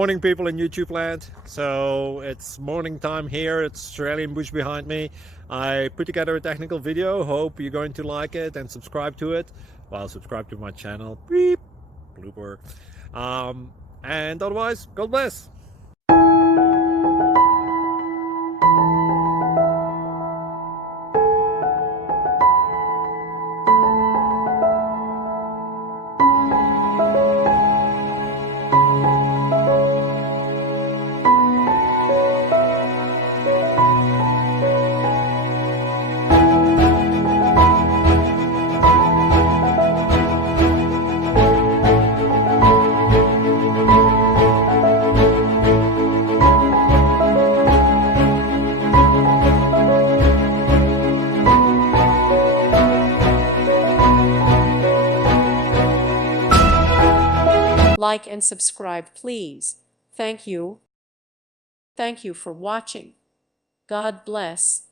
Morning people in YouTube land. So it's morning time here. It's Australian bush behind me. I put together a technical video. Hope you're going to like it and subscribe to it. Well, subscribe to my channel. Beep. Blooper. And otherwise, God bless. Like and subscribe, please. Thank you. Thank you for watching. God bless.